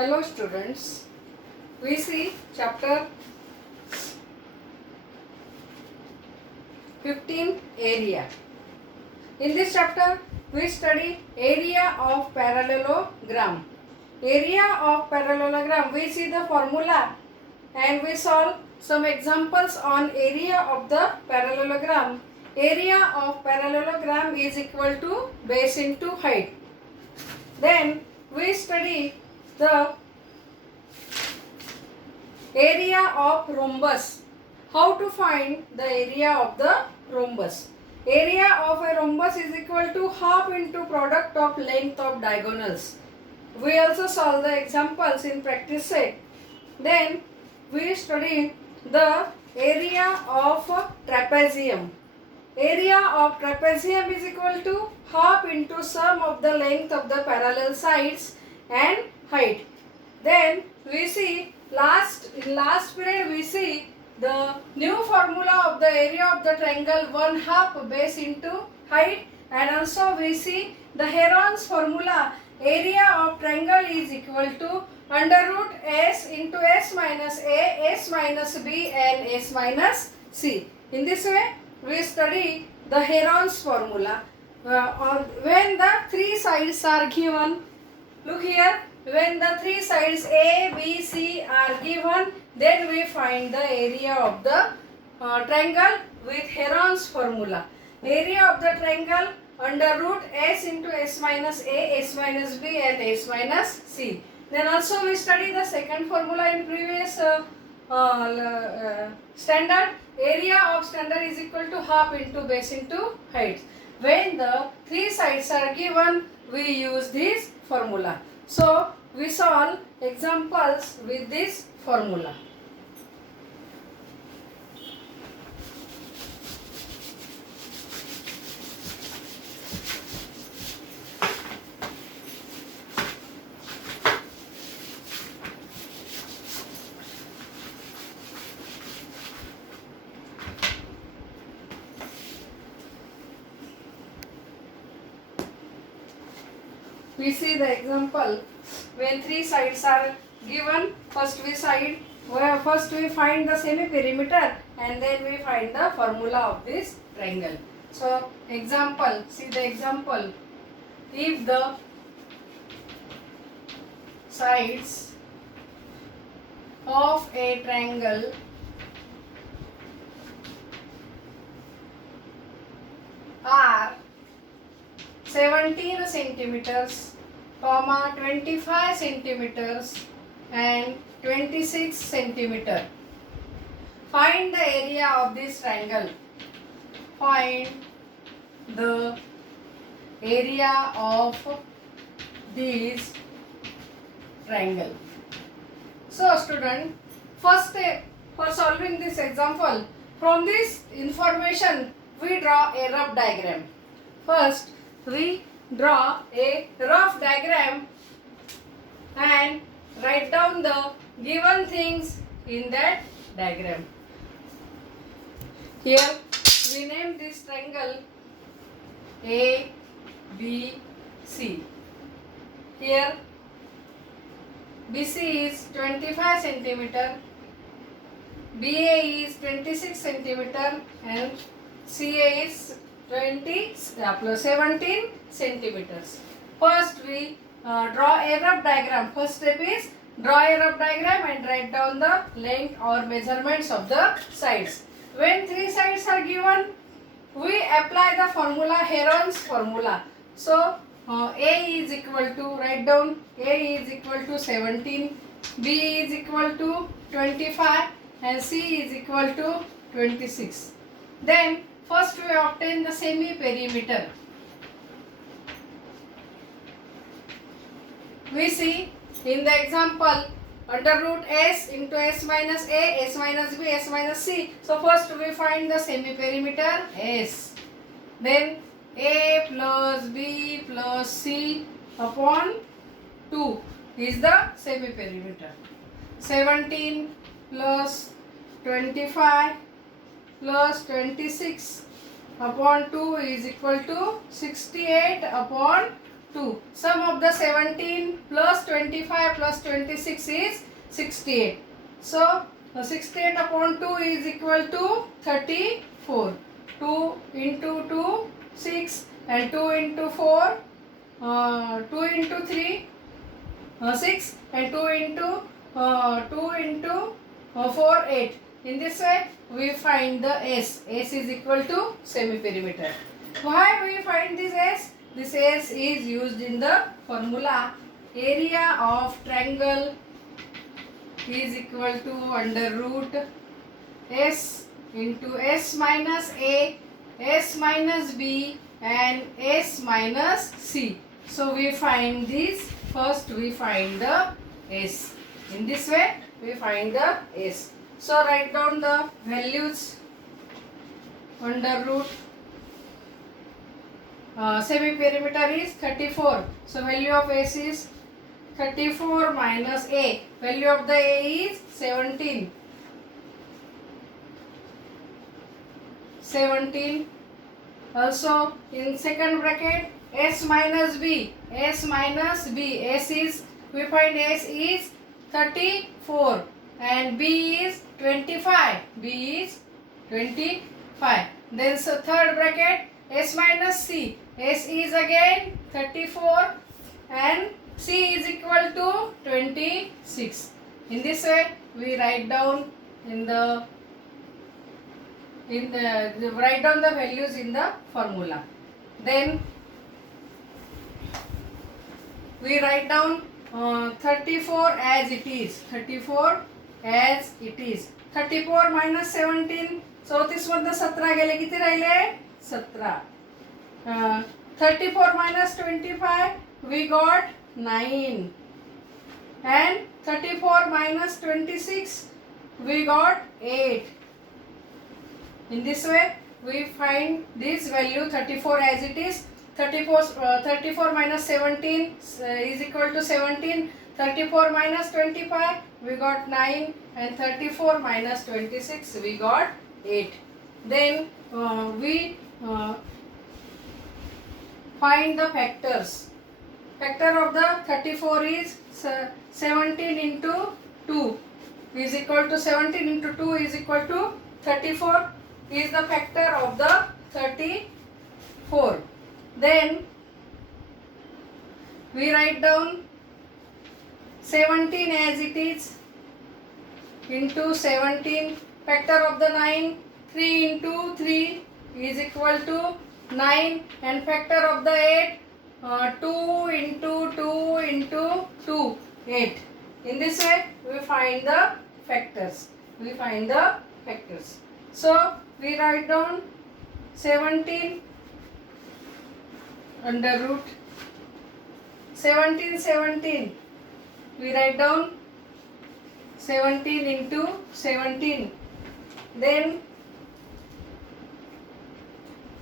Hello students, we see chapter 15 area. In this chapter we study area of parallelogram. Area of parallelogram, we see the formula and we solve some examples on area of the parallelogram. Area of parallelogram is equal to base into height. Then we study the area of rhombus. How to find the area of the rhombus? Area of a rhombus is equal to half into product of length of diagonals. We also solve the examples in practice set. Then we study the area of trapezium. Area of trapezium is equal to half into sum of the length of the parallel sides and height. Then we see in last period we see the new formula of the area of the triangle 1/2 base into height, and also we see the Heron's formula. Area of triangle is equal to under root s into s minus a, s minus b and s minus c. In this way we study the Heron's formula. When the three sides are given, look here, when the three sides A, B, C are given, then we find the area of the triangle with Heron's formula. Area of the triangle under root s into s minus a, s minus b and s minus c. Then also we study the second formula in previous standard. Area of standard is equal to half into base into height. When the three sides are given, we use this formula. So we solve examples with this formula. We see the example when three sides are given. First we find the semi-perimeter and then we find the formula of this triangle. So example, see the example. If the sides of a triangle are 17 centimeters, 25 centimeters and 26 centimeter. Find the area of this triangle. Find the area of this triangle. So student, first step for solving this example, from this information we draw a rough diagram. First we draw a rough diagram and write down the given things in that diagram. Here we name this triangle A, B, C. Here BC is 25 centimeter, BA is 26 centimeter and CA is 17 centimeters. First we draw a rough diagram. First step is draw a rough diagram and write down the length or measurements of the sides. When three sides are given, we apply the formula, Heron's formula. So A is equal to, write down, A is equal to 17, B is equal to 25 and C is equal to 26. Then first we obtain the semi-perimeter. We see in the example under root s into s minus a, s minus b, s minus c. So first we find the semi-perimeter s. Then a plus b plus c upon 2 is the semi-perimeter. 17 plus 25 plus 26 upon 2 is equal to 68 upon 2. Sum of the 17 plus 25 plus 26 is 68. So 68 upon 2 is equal to 34. 2 into 2, 6, and 2 into 4, 2 into 3, 6, and 2 into 4, 8. In this way, we find the S. S is equal to semi-perimeter. Why we find this S? This S is used in the formula area of triangle is equal to under root S into S minus A, S minus B, and S minus C. So we find this. First we find the S. In this way we find the S. So write down the values under root. Semi-perimeter is 34. So value of S is 34 minus A. Value of the A is 17. 17. Also in second bracket S minus B. S minus B. S is, we find S is 34 and B is 25. B is 25. Then so third bracket S minus C. S is again 34 and C is equal to 26. In this way we write down write down the values in the formula. Then we write down 34 as it is. 34 as it is. 34 minus 17. 34 मधनं 17 गेले, किती राहिले? 17. 34 minus 25, we got 9. And 34 minus 26, we got 8. In this way, we find this value 34 as it is. 34 minus 17 is equal to 17. 34 minus 25, we got 9. And 34 minus 26, we got 8. Then we find the factors. Factor of the 34 is 17 into 2 is equal to 17 into 2 is equal to 34 is the factor of the 34. Then we write down 17 as it is into 17. Factor of the 9, 3 into 3 is equal to 9, and factor of the 8, 2 into 2 into 2, 8. In this way we find the factors. So we write down 17 under root 17. We write down 17 into 17. Then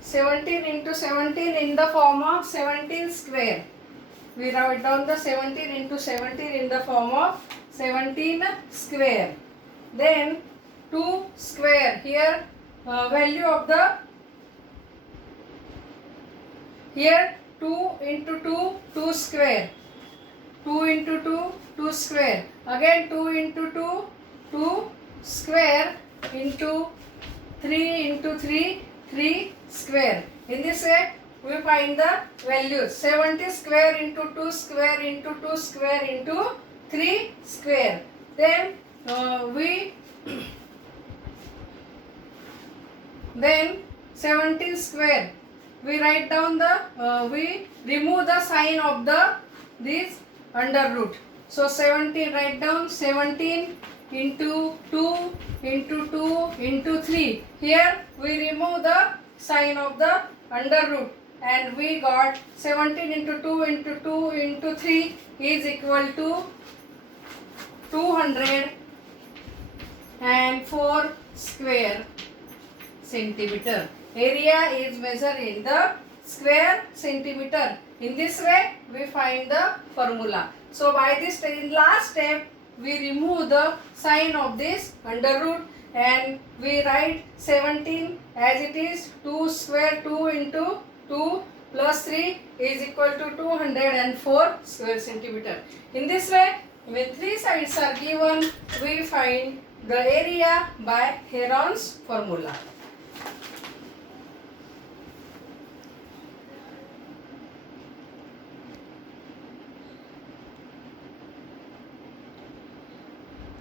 17 into 17 in the form of 17 square. We write down the 17 into 17 in the form of 17 square. Then 2 square. Here value of the, here 2 into 2, 2 square. 2 into 2, 2 square. Again 2 into 2, 2 square into 3 into 3, 3 square. In this way we find the values. 70 square into 2 square into 2 square into 3 square. Then then 17 square. We write down the we remove the sign of the this under root. So 17, write down 17 into 2 into 2 into 3. Here we remove the sign of the under root and we got 17 into 2 into 2 into 3 is equal to 204 square centimeter. Area is measured in the square centimeter. In this way we find the formula. So by this in last step we remove the sign of this under root and we write 17 as it is. 2 square, 2 into 2 plus 3 is equal to 204 square centimeter. In this way, when three sides are given, we find the area by Heron's formula.